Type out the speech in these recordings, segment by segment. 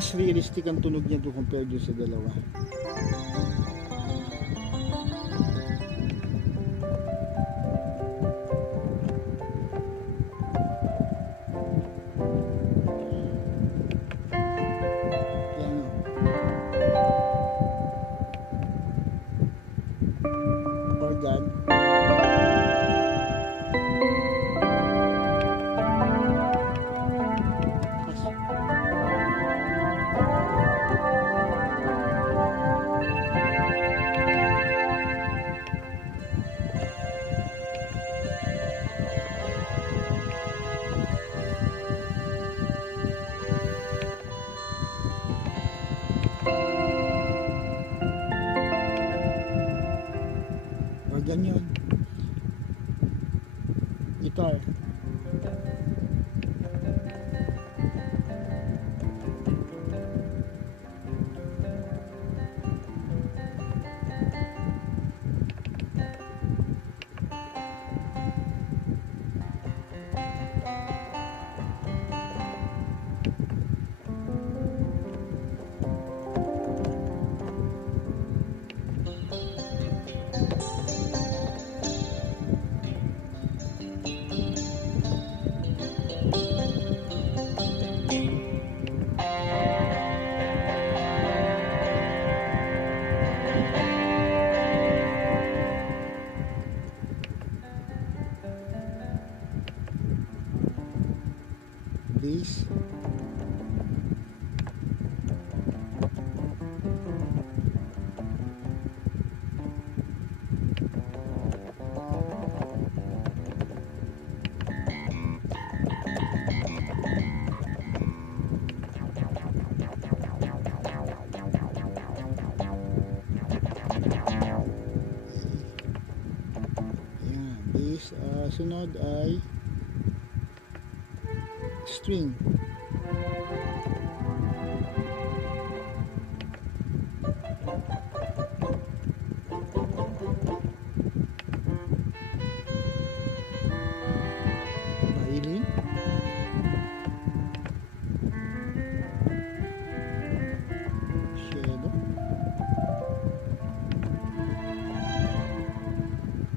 mas realistic ang tunog niya doon compared doon sa dalawa. Organ. Organ yun. Guitar. Bass. Bass. Sunod ay string. Violin. Cello.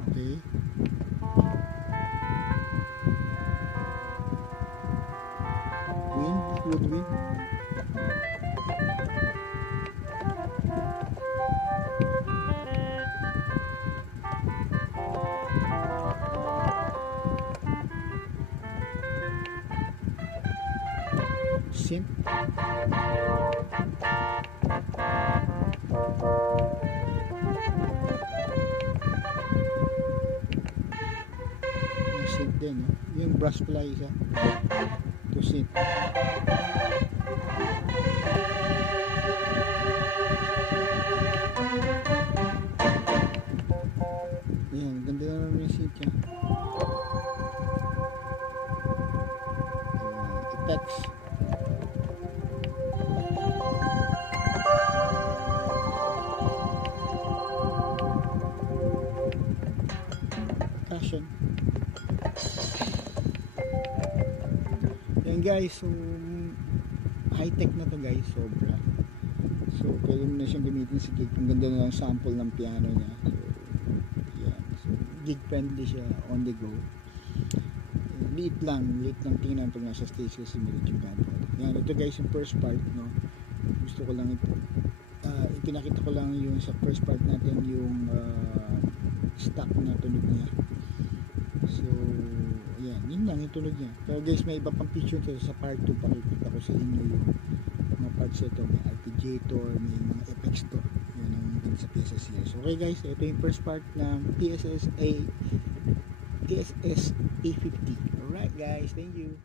Okay. Woodwind. Synth. Yung synth din, no? Yung brass pala isa. To synth. Ayan, ganda na naman yung synth niya. Effects. Passion. Yan guys, so high-tech na to guys, sobra. So pwede mo na siyang gamitin sa gig. Ang ganda na lang sample ng piano niya. So yan, so gig friendly siya, on the go. Liit lang tingnan pag nasa stage kasi maliit yung piano. Yan, ito guys yung first part, no. Gusto ko lang ipinakita ko lang yung sa first part natin yung stock na tunog niya. So yan, yun lang yung tunog niya. Pero guys, may iba pang feature to sa part 2. Pakikita ko sa inyo yung mga parts ito. May arpeggiator, may mga effects to. Yan ang din sa PSS here. So okay guys, ito yung first part ng TSS A50. Alright guys, thank you.